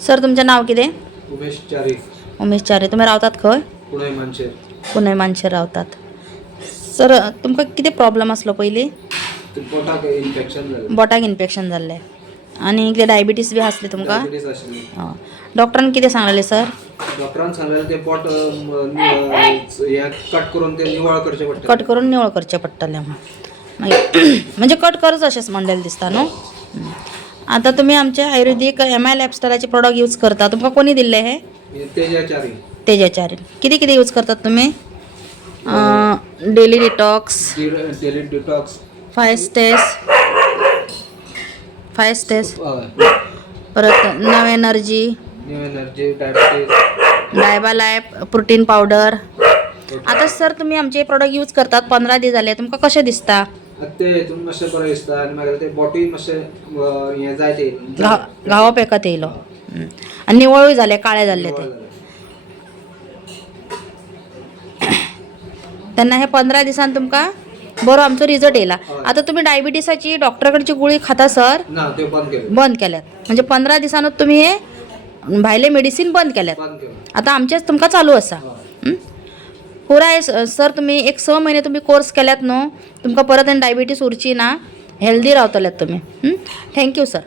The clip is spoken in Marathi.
सर तुमचं नाव कितें? उमेश चारी. उमेश चारे. तुम्ही रावतात खंय? पुणे मानशेर. पुणे मानशेर रावतात. सर तुमकां कितें प्रॉब्लम आसलो पयलीं? पोटाक इन्फेक्शन जालें. बोटाक इन्फेक्शन जाल्लें आनी कितें डायबिटीस बी आसली तुमकां? डायबिटीस आशिल्ली. डॉक्टरान कितें सांगलेलें सर? डॉक्टरान सांगलेलें तें पोट हें कट करून तें निवळ करचें पडटा. कट करून निवळ करचें पडटलें मागीर म्हणजे कट करच अशेंच म्हणलेलें दिसता न्हू. आतां तुमी आमचे आयुर्वेदीक MI लायफस्टायलाचे प्रॉडक्ट यूज करता. तुमकां कोणी दिल्ले हे? तेजा चारी. तेजाचारी. कितें कितें यूज करतात तुमी? Daily detox, daily detox. 5 स्टेस, हय. परत नव एनर्जी, न्यू एनर्जी, डायबिटीस. डायबा लायफ, प्रोटीन पावडर. आता सर तुम्ही आमचे प्रॉडक्ट यूज करतात 15 दीस जाले, तुमकां कशें दिसता? ते हितून मातशें बरें दिसता आनी मागीर ते बोटूय मातशें हें जाय ते घावो पेकत येयलो आनी निवळूय जाले, काळे जाल्ले ते. तेन्ना हे 15 दिसान तुमकां बरो आमचो रिजल्ट येयला. आता तुम्ही डायबिटीसाची डॉक्टरा कडची गुळी खाता सर? ना ते बंद केलें. बंद केल्यात म्हणजे 15 दिसानूच तुम्ही हे भायले मेडिसीन बंद केल्यात. बंद केलें. आता आमचेच तुमकां चालू आसा. पुराय सर तुम्ही 6 महिने तुम्ही कोर्स केल्यात न्हू, तुमकां परत आनी डायबिटीस उरची ना, हेल्दी रावतल्यात तुमी. Thank you sir.